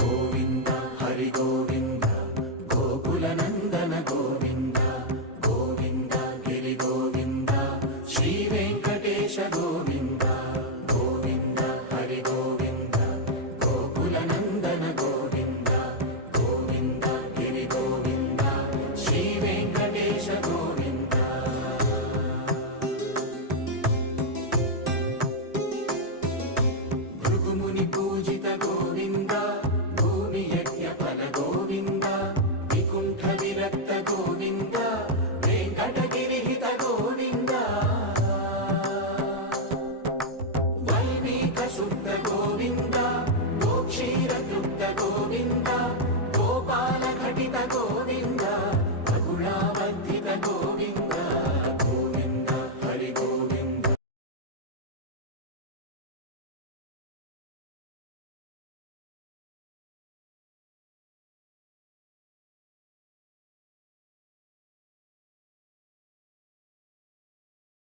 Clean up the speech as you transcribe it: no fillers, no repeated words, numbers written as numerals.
గోవింద హరి గోవింద గోకుల నందన గోవింద గోవింద గిరి గోవింద శ్రీ వెంకటేశ గోవింద గోవింద హరి గోవింద గోకుల నందన గోవింద గోవింద గిరి గోవింద శ్రీ వెంకటేశ గోవింద. భృగుముని పూజిత గోవింద భూమి యజ్ఞ ఫల గోవింద వికుంఠ విరక్త గోవింద వెంకటగిరిహిత గోవింద వల్మీక శుద్ధ